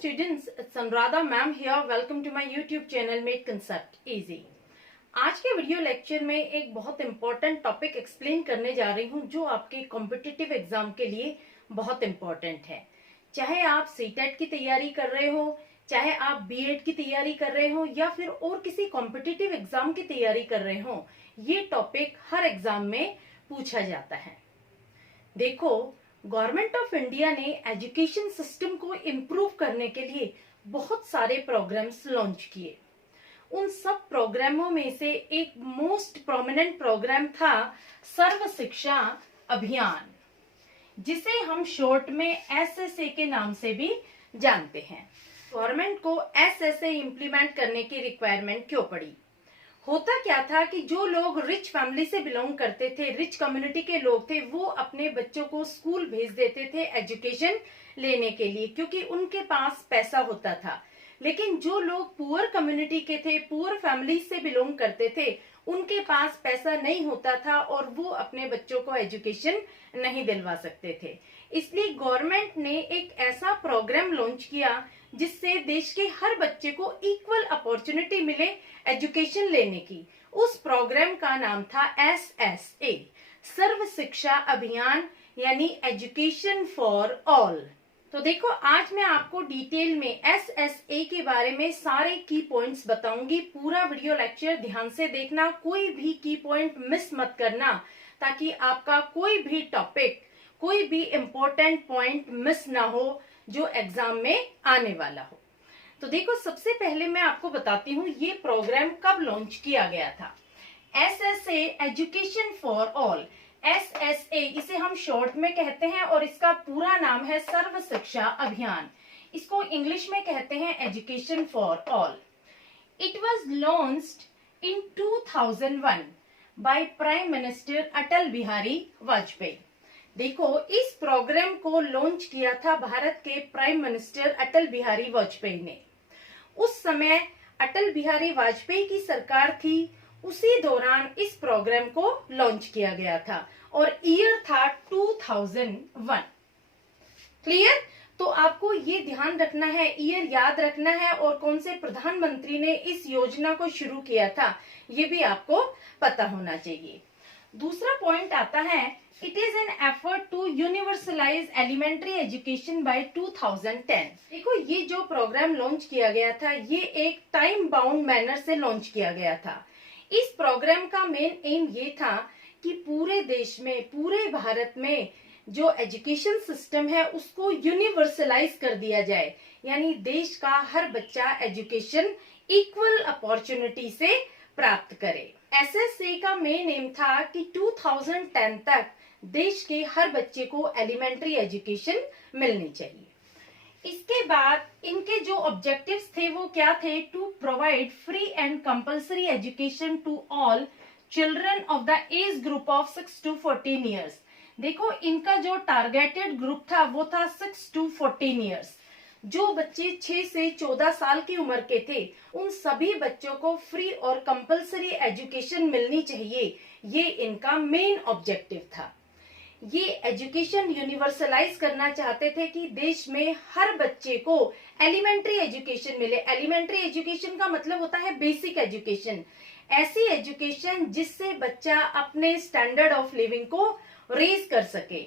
students, it's Anuradha ma'am here. Welcome to my YouTube channel Make Concept Easy. आज के video lecture में एक बहुत इम्पोर्टेंट टॉपिक एक्सप्लेन करने जा रही हूँ जो आपके कॉम्पिटिटिव एग्जाम के लिए बहुत इम्पोर्टेंट है। चाहे आप सीटेट की तैयारी कर रहे हो, चाहे आप बीएड की तैयारी कर रहे हो या फिर और किसी कॉम्पिटिटिव एग्जाम की तैयारी कर रहे हो, ये टॉपिक हर एग्जाम में पूछा जाता है। देखो, गवर्नमेंट ऑफ इंडिया ने एजुकेशन सिस्टम को इम्प्रूव करने के लिए बहुत सारे प्रोग्राम्स लॉन्च किए। उन सब प्रोग्रामों में से एक मोस्ट प्रोमिनेंट प्रोग्राम था सर्व शिक्षा अभियान, जिसे हम शॉर्ट में एसएसए के नाम से भी जानते हैं। गवर्नमेंट को एसएसए इम्प्लीमेंट करने की रिक्वायरमेंट क्यों पड़ी? होता क्या था कि जो लोग रिच फैमिली से बिलोंग करते थे, रिच कम्युनिटी के लोग थे, वो अपने बच्चों को स्कूल भेज देते थे एजुकेशन लेने के लिए, क्योंकि उनके पास पैसा होता था। लेकिन जो लोग पुअर कम्युनिटी के थे, पुअर फैमिली से बिलोंग करते थे, उनके पास पैसा नहीं होता था और वो अपने बच्चों को एजुकेशन नहीं दिलवा सकते थे। इसलिए गवर्नमेंट ने एक ऐसा प्रोग्राम लॉन्च किया जिससे देश के हर बच्चे को इक्वल अपॉर्चुनिटी मिले एजुकेशन लेने की। उस प्रोग्राम का नाम था एसएसए, सर्व शिक्षा अभियान, यानी एजुकेशन फॉर ऑल। तो देखो, आज मैं आपको डिटेल में एसएसए के बारे में सारे की पॉइंट्स बताऊंगी। पूरा वीडियो लेक्चर ध्यान से देखना, कोई भी की पॉइंट मिस मत करना, ताकि आपका कोई भी टॉपिक, कोई भी इम्पोर्टेंट पॉइंट मिस ना हो जो एग्जाम में आने वाला हो। तो देखो, सबसे पहले मैं आपको बताती हूँ ये प्रोग्राम कब लॉन्च किया गया था। SSA, education for all, SSA इसे हम शॉर्ट में कहते हैं और इसका पूरा नाम है सर्व शिक्षा अभियान। इसको इंग्लिश में कहते हैं education for all. It was launched in 2001 by prime minister Atal Bihari Vajpayee. देखो, इस प्रोग्राम को लॉन्च किया था भारत के प्राइम मिनिस्टर अटल बिहारी वाजपेयी ने। उस समय अटल बिहारी वाजपेयी की सरकार थी, उसी दौरान इस प्रोग्राम को लॉन्च किया गया था और ईयर था 2001। क्लियर? तो आपको ये ध्यान रखना है, ईयर याद रखना है, और कौन से प्रधानमंत्री ने इस योजना को शुरू किया था ये भी आपको पता होना चाहिए। दूसरा पॉइंट आता है, it is an effort to universalise elementary education by 2010। देखो, ये जो प्रोग्राम लॉन्च किया गया था, ये एक टाइम बाउंड मैनर से लॉन्च किया गया था। इस प्रोग्राम का मेन एम ये था कि पूरे देश में, पूरे भारत में जो एजुकेशन सिस्टम है उसको यूनिवर्सलाइज कर दिया जाए, यानी देश का हर बच्चा एजुकेशन इक्वल अपॉर्चुनिटी से प्राप्त करे। एसएसए का मेन एम था कि 2010 तक देश के हर बच्चे को एलिमेंट्री एजुकेशन मिलनी चाहिए। इसके बाद इनके जो ऑब्जेक्टिव्स थे वो क्या थे? To provide free and compulsory education to all children of the age group of 6 to 14 years. देखो, इनका जो टारगेटेड ग्रुप था वो था 6 to 14 ईयर्स। जो बच्चे 6 से 14 साल की उम्र के थे, उन सभी बच्चों को फ्री और कंपल्सरी एजुकेशन मिलनी चाहिए, ये इनका मेन ऑब्जेक्टिव था। ये एजुकेशन यूनिवर्सलाइज करना चाहते थे कि देश में हर बच्चे को एलिमेंट्री एजुकेशन मिले। एलिमेंट्री एजुकेशन का मतलब होता है बेसिक एजुकेशन, ऐसी एजुकेशन जिससे बच्चा अपने स्टैंडर्ड ऑफ लिविंग को रेज कर सके,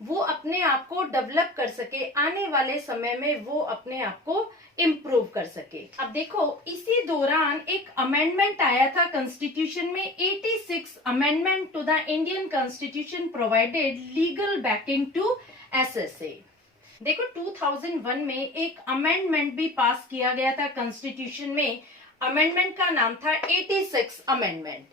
वो अपने आप को डेवलप कर सके, आने वाले समय में वो अपने आप को इम्प्रूव कर सके। अब देखो, इसी दौरान एक अमेंडमेंट आया था कॉन्स्टिट्यूशन में, 86 amendment to the Indian constitution provided legal backing to SSA. देखो, 2001 में एक अमेंडमेंट भी पास किया गया था कॉन्स्टिट्यूशन में। अमेंडमेंट का नाम था 86 अमेंडमेंट।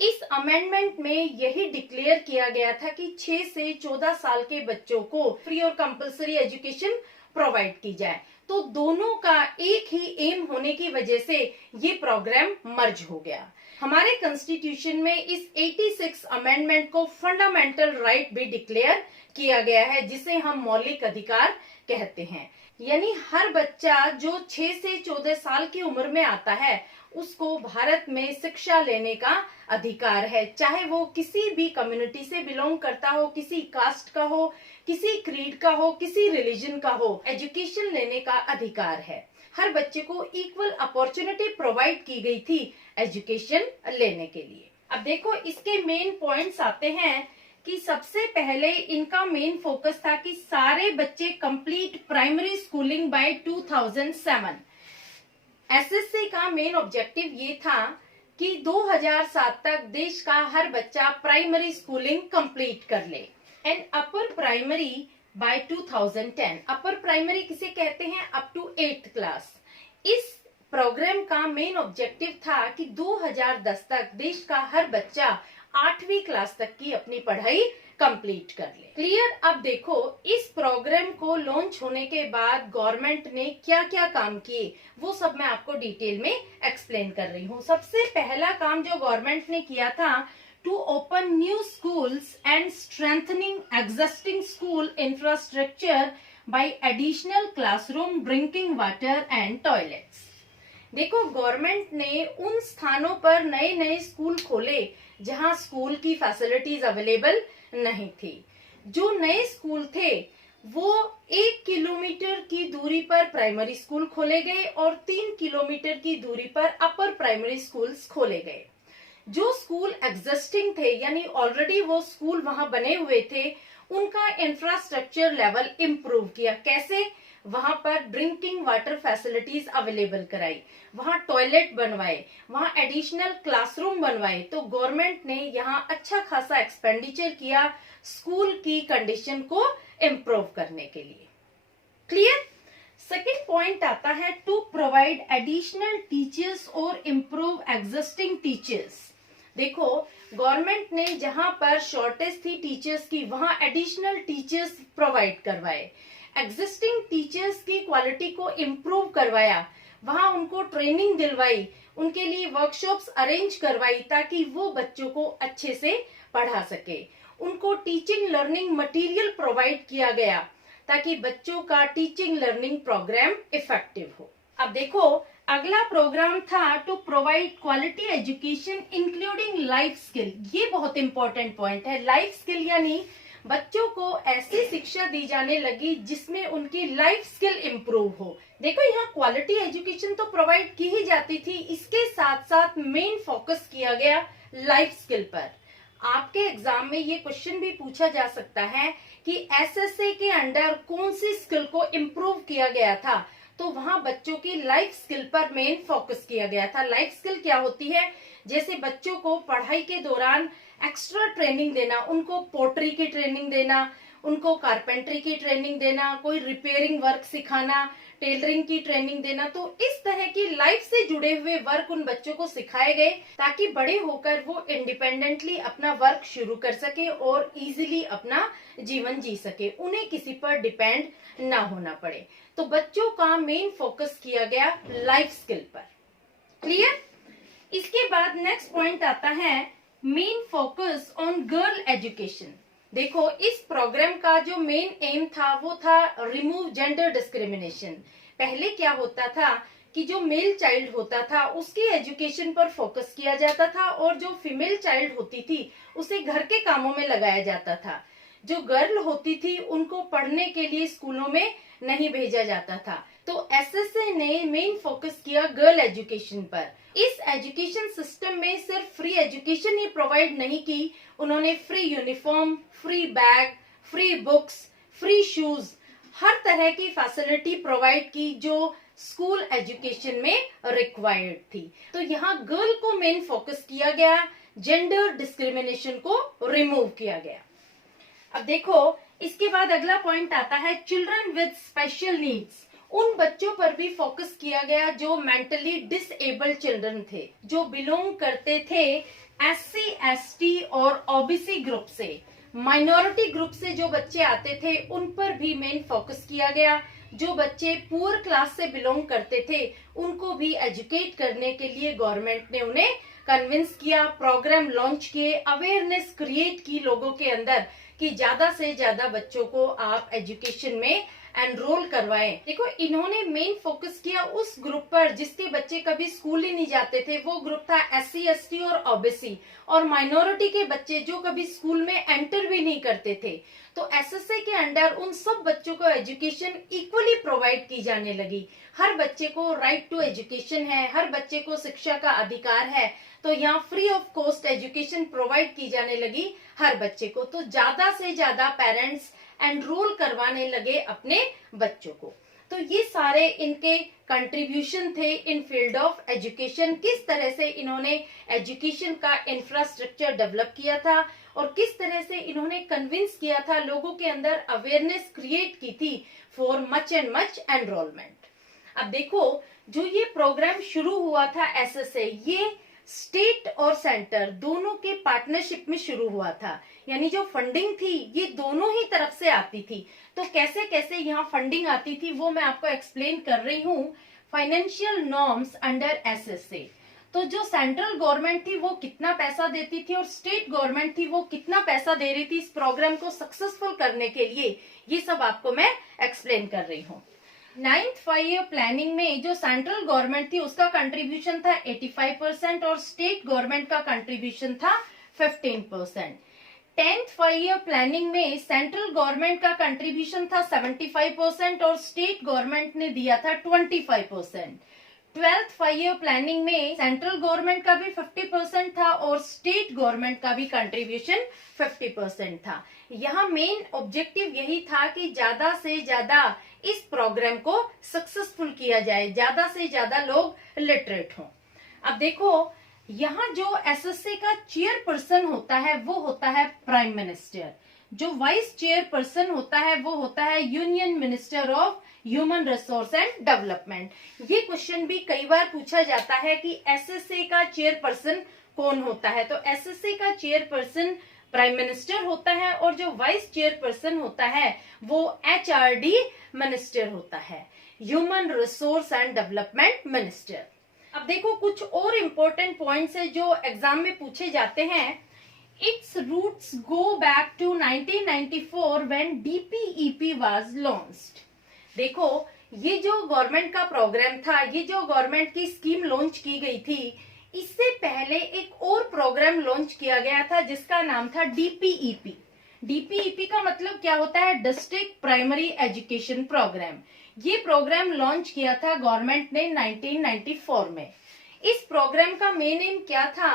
इस अमेंडमेंट में यही डिक्लेयर किया गया था कि 6 से 14 साल के बच्चों को फ्री और कंपल्सरी एजुकेशन प्रोवाइड की जाए। तो दोनों का एक ही एम होने की वजह से ये प्रोग्राम मर्ज हो गया। हमारे कॉन्स्टिट्यूशन में इस 86 अमेंडमेंट को फंडामेंटल राइट भी डिक्लेयर किया गया है, जिसे हम मौलिक अधिकार कहते हैं। यानी हर बच्चा जो 6 से 14 साल की उम्र में आता है उसको भारत में शिक्षा लेने का अधिकार है, चाहे वो किसी भी कम्युनिटी से बिलोंग करता हो, किसी कास्ट का हो, किसी क्रीड का हो, किसी रिलीजन का हो, एजुकेशन लेने का अधिकार है। हर बच्चे को इक्वल अपॉर्चुनिटी प्रोवाइड की गई थी एजुकेशन लेने के लिए। अब देखो इसके मेन पॉइंट्स आते हैं कि सबसे पहले इनका मेन फोकस था कि सारे बच्चे complete primary schooling by 2007। SSC का मेन ऑब्जेक्टिव ये था कि 2007 तक देश का हर बच्चा प्राइमरी स्कूलिंग कंप्लीट कर ले and upper primary by 2010। Upper primary किसे कहते हैं? Up to 8th class. इस प्रोग्राम का मेन ऑब्जेक्टिव था कि 2010 तक देश का हर बच्चा 8वीं क्लास तक की अपनी पढ़ाई कंप्लीट कर ले। क्लियर? अब देखो इस प्रोग्राम को लॉन्च होने के बाद गवर्नमेंट ने क्या क्या काम किए वो सब मैं आपको डिटेल में एक्सप्लेन कर रही हूँ। सबसे पहला काम जो गवर्नमेंट ने किया था, to open new schools and strengthening existing school infrastructure by additional classroom, drinking water and toilets. देखो गवर्नमेंट ने उन स्थानों पर नए नए स्कूल खोले जहां स्कूल की फैसिलिटीज अवेलेबल नहीं थी। जो नए स्कूल थे वो 1 किलोमीटर की दूरी पर प्राइमरी स्कूल खोले गए और 3 किलोमीटर की दूरी पर अपर प्राइमरी स्कूल्स खोले गए। जो स्कूल एग्जिस्टिंग थे यानी ऑलरेडी वो स्कूल वहां बने हुए थे, उनका इंफ्रास्ट्रक्चर लेवल इम्प्रूव किया। कैसे? वहां पर ड्रिंकिंग वाटर फैसिलिटीज अवेलेबल कराई, वहां टॉयलेट बनवाए, वहां एडिशनल क्लासरूम बनवाए। तो गवर्नमेंट ने यहाँ अच्छा खासा एक्सपेंडिचर किया स्कूल की कंडीशन को इम्प्रूव करने के लिए। क्लियर? सेकेंड पॉइंट आता है टू प्रोवाइड एडिशनल टीचर्स और इम्प्रूव एग्जिस्टिंग टीचर्स। देखो गवर्नमेंट ने जहां पर शॉर्टेज थी टीचर्स की वहां एडिशनल टीचर्स प्रोवाइड करवाए, एग्जिस्टिंग टीचर्स की क्वालिटी को इम्प्रूव करवाया, वहां उनको ट्रेनिंग दिलवाई, उनके लिए वर्कशॉप्स अरेंज करवाई ताकि वो बच्चों को अच्छे से पढ़ा सके। उनको टीचिंग लर्निंग मटेरियल प्रोवाइड किया गया ताकि बच्चों का टीचिंग लर्निंग प्रोग्राम इफेक्टिव हो। अब देखो अगला प्रोग्राम था to provide quality education including life skill. ये बहुत इंपॉर्टेंट पॉइंट है। लाइफ स्किल यानी बच्चों को ऐसी शिक्षा दी जाने लगी जिसमें उनकी लाइफ स्किल इम्प्रूव हो। देखो यहाँ क्वालिटी एजुकेशन तो प्रोवाइड की ही जाती थी, इसके साथ साथ मेन फोकस किया गया लाइफ स्किल पर। आपके एग्जाम में ये क्वेश्चन भी पूछा जा सकता है कि एसएसए के अंडर कौन सी स्किल को इम्प्रूव किया गया था, तो वहां बच्चों की लाइफ स्किल पर मेन फोकस किया गया था। लाइफ स्किल क्या होती है? जैसे बच्चों को पढ़ाई के दौरान एक्स्ट्रा ट्रेनिंग देना, उनको पोट्री की ट्रेनिंग देना, उनको कारपेंट्री की ट्रेनिंग देना, कोई रिपेयरिंग वर्क सिखाना, टेलरिंग की ट्रेनिंग देना। तो इस तरह की लाइफ से जुड़े हुए वर्क उन बच्चों को सिखाए गए ताकि बड़े होकर वो इंडिपेंडेंटली अपना वर्क शुरू कर सके और इजीली अपना जीवन जी सके, उन्हें किसी पर डिपेंड ना होना पड़े। तो बच्चों का मेन फोकस किया गया लाइफ स्किल पर। क्लियर? इसके बाद नेक्स्ट पॉइंट आता है main focus on girl education. देखो इस प्रोग्राम का जो मेन एम था वो था रिमूव जेंडर डिस्क्रिमिनेशन। पहले क्या होता था कि जो मेल चाइल्ड होता था उसकी एजुकेशन पर फोकस किया जाता था और जो फीमेल चाइल्ड होती थी उसे घर के कामों में लगाया जाता था। जो गर्ल होती थी उनको पढ़ने के लिए स्कूलों में नहीं भेजा जाता था। तो एसएसए ने मेन फोकस किया गर्ल एजुकेशन पर। इस एजुकेशन सिस्टम में सिर्फ फ्री एजुकेशन ही प्रोवाइड नहीं की, उन्होंने free uniform, free bag, free books, free shoes, हर तरह की फैसिलिटी प्रोवाइड की जो स्कूल एजुकेशन में रिक्वायर्ड थी। तो यहाँ गर्ल को मेन फोकस किया गया, जेंडर डिस्क्रिमिनेशन को रिमूव किया गया। अब देखो इसके बाद अगला पॉइंट आता है चिल्ड्रन विद स्पेशल नीड्स। उन बच्चों पर भी फोकस किया गया जो मेंटली डिसेबल्ड चिल्ड्रन थे, जो बिलोंग करते थे एससी, एसटी और ओबीसी ग्रुप से। माइनॉरिटी ग्रुप से जो बच्चे आते थे उन पर भी मेन फोकस किया गया। जो बच्चे पुअर क्लास से बिलोंग करते थे उनको भी एजुकेट करने के लिए गवर्नमेंट ने उन्हें कन्विंस किया, प्रोग्राम लॉन्च किए, अवेयरनेस क्रिएट की लोगों के अंदर कि ज्यादा से ज्यादा बच्चों को आप एजुकेशन में एनरोल करवाएं। देखो इन्होंने मेन फोकस किया उस ग्रुप पर जिसके बच्चे कभी स्कूल ही नहीं जाते थे। वो ग्रुप था SC ST और ओबीसी और माइनॉरिटी के बच्चे जो कभी स्कूल में एंटर भी नहीं करते थे। तो SSA के अंडर उन सब बच्चों को एजुकेशन इक्वली प्रोवाइड की जाने लगी। हर बच्चे को राइट टू एजुकेशन है, हर बच्चे को शिक्षा का अधिकार है। तो यहाँ free of cost education provide की जाने लगी हर बच्चे को। तो ज्यादा से ज्यादा पेरेंट्स एनरोल करवाने लगे अपने बच्चों को। तो ये सारे इनके कंट्रीब्यूशन थे इन फील्ड ऑफ एजुकेशन। किस तरह से इन्होंने एजुकेशन का इंफ्रास्ट्रक्चर डेवलप किया था और किस तरह से इन्होंने कन्विंस किया था, लोगों के अंदर अवेयरनेस क्रिएट की थी for much and much enrolment. अब देखो जो ये प्रोग्राम शुरू हुआ था SSA, ये स्टेट और सेंटर दोनों के पार्टनरशिप में शुरू हुआ था। यानी जो फंडिंग थी ये दोनों ही तरफ से आती थी। तो कैसे कैसे यहाँ फंडिंग आती थी वो मैं आपको एक्सप्लेन कर रही हूँ। फाइनेंशियल नॉर्म्स अंडर SSA, तो जो सेंट्रल गवर्नमेंट थी वो कितना पैसा देती थी और स्टेट गवर्नमेंट थी वो कितना पैसा दे रही थी इस प्रोग्राम को सक्सेसफुल करने के लिए, ये सब आपको मैं एक्सप्लेन कर रही हूँ। 9th 5 ईयर प्लानिंग में जो सेंट्रल गवर्नमेंट थी उसका कंट्रीब्यूशन था 85% और स्टेट गवर्नमेंट का कंट्रीब्यूशन था 15%। 10th 5 ईयर प्लानिंग में सेंट्रल गवर्नमेंट का कंट्रीब्यूशन था 75% और स्टेट गवर्नमेंट ने दिया था 25%। 12th 5 ईयर प्लानिंग में सेंट्रल गवर्नमेंट का भी 50% था और स्टेट गवर्नमेंट का भी कंट्रीब्यूशन 50% था। यहाँ मेन ऑब्जेक्टिव यही था कि ज्यादा से ज्यादा इस प्रोग्राम को सक्सेसफुल किया जाए, ज्यादा से ज्यादा लोग लिटरेट हों। अब देखो यहाँ जो SSA का चेयरपर्सन होता है वो होता है प्राइम मिनिस्टर। जो वाइस चेयरपर्सन होता है वो होता है union minister of human resource and development. ये क्वेश्चन भी कई बार पूछा जाता है कि SSA का चेयरपर्सन कौन होता है। तो SSA का चेयरपर्सन प्राइम मिनिस्टर होता है और जो वाइस चेयरपर्सन होता है वो HRD मिनिस्टर होता है, human resource and development minister. अब देखो कुछ और इम्पोर्टेंट पॉइंट्स है जो एग्जाम में पूछे जाते हैं। Its roots go back to 1994 when DPEP was launched. देखो ये जो गवर्नमेंट का प्रोग्राम था, ये जो गवर्नमेंट की स्कीम लॉन्च की गई थी, इससे पहले एक और प्रोग्राम लॉन्च किया गया था जिसका नाम था DPEP। DPEP का मतलब क्या होता है? District primary education programme. ये प्रोग्राम लॉन्च किया था गवर्नमेंट ने 1994 में। इस प्रोग्राम का मेन एम क्या था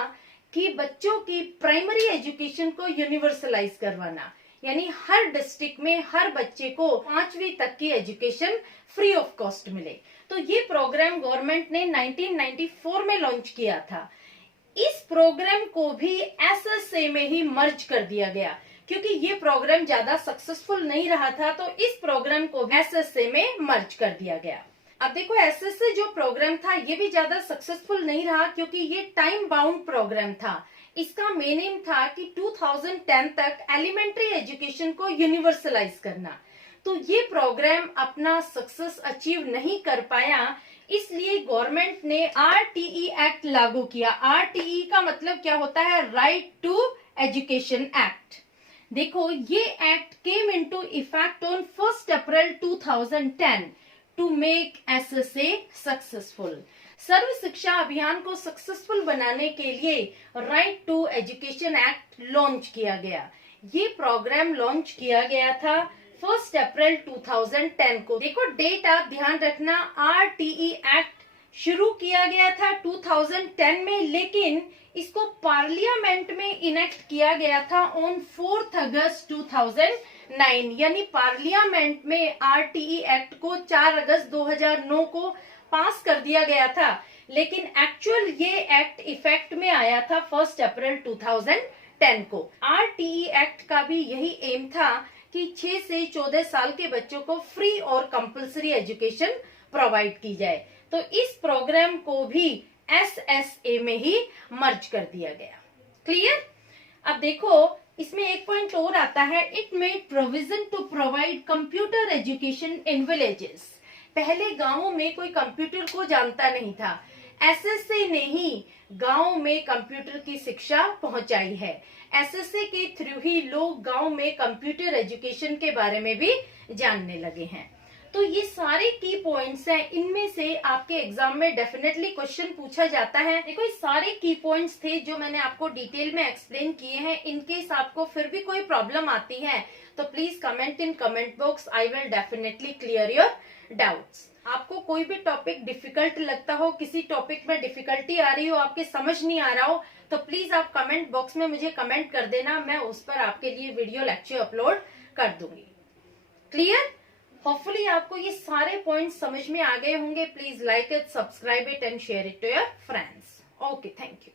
कि बच्चों की प्राइमरी एजुकेशन को यूनिवर्सलाइज करवाना, यानी हर डिस्ट्रिक्ट में हर बच्चे को 5वीं तक की एजुकेशन फ्री ऑफ कॉस्ट मिले। तो ये प्रोग्राम गवर्नमेंट ने 1994 में लॉन्च किया था। इस प्रोग्राम को भी SSA में ही मर्ज कर दिया गया क्योंकि ये प्रोग्राम ज्यादा सक्सेसफुल नहीं रहा था, तो इस प्रोग्राम को SSA में मर्ज कर दिया गया। अब देखो SSA जो प्रोग्राम था ये भी ज्यादा सक्सेसफुल नहीं रहा क्योंकि ये टाइम बाउंड प्रोग्राम था। इसका मेन एम था कि 2010 तक एलिमेंट्री एजुकेशन को यूनिवर्सलाइज करना। तो ये प्रोग्राम अपना सक्सेस अचीव नहीं कर पाया, इसलिए गवर्नमेंट ने RTE एक्ट लागू किया। RTE का मतलब क्या होता है? Right to education act. देखो ये act came into effect on 1 April 2010 to make SSA successful. Sarva Shiksha Abhiyan को सक्सेसफुल बनाने के लिए right to education act launch किया गया। ये प्रोग्राम लॉन्च किया गया था 1 अप्रैल 2010 को। देखो डेट आप ध्यान रखना, RTE एक्ट शुरू किया गया था 2010 में, लेकिन इसको पार्लियामेंट में इनेक्ट किया गया था ऑन 4 अगस्त 2009। यानी पार्लियामेंट में RTE एक्ट को 4 अगस्त 2009 को पास कर दिया गया था, लेकिन एक्चुअल ये एक्ट इफेक्ट में आया था 1 अप्रैल 2010 को। RTE एक्ट का भी यही एम था कि 6 से 14 साल के बच्चों को फ्री और कंपलसरी एजुकेशन प्रोवाइड की जाए। तो इस प्रोग्राम को भी SSA में ही मर्ज कर दिया गया। क्लियर? अब देखो इसमें एक पॉइंट और आता है, it made provision to provide computer education in villages. पहले गांवों में कोई कंप्यूटर को जानता नहीं था, SSA ने ही गांव में कंप्यूटर की शिक्षा पहुंचाई है। SSA के थ्रू ही लोग गांव में कंप्यूटर एजुकेशन के बारे में भी जानने लगे हैं। तो ये सारे की पॉइंट्स हैं, इनमें से आपके एग्जाम में डेफिनेटली क्वेश्चन पूछा जाता है। देखो, ये सारे की पॉइंट्स थे जो मैंने आपको डिटेल में एक्सप्लेन किए हैं। इनकेस आपको फिर भी कोई प्रॉब्लम आती है तो please comment in comment box, I will definitely clear your doubts. आपको कोई भी टॉपिक डिफिकल्ट लगता हो, किसी टॉपिक में डिफिकल्टी आ रही हो, आपके समझ नहीं आ रहा हो, तो प्लीज आप कमेंट बॉक्स में मुझे कमेंट कर देना, मैं उस पर आपके लिए वीडियो लेक्चर अपलोड कर दूंगी। क्लियर? होपफुली आपको ये सारे पॉइंट्स समझ में आ गए होंगे। Please like it, subscribe it and share it to your friends. Okay, thank you.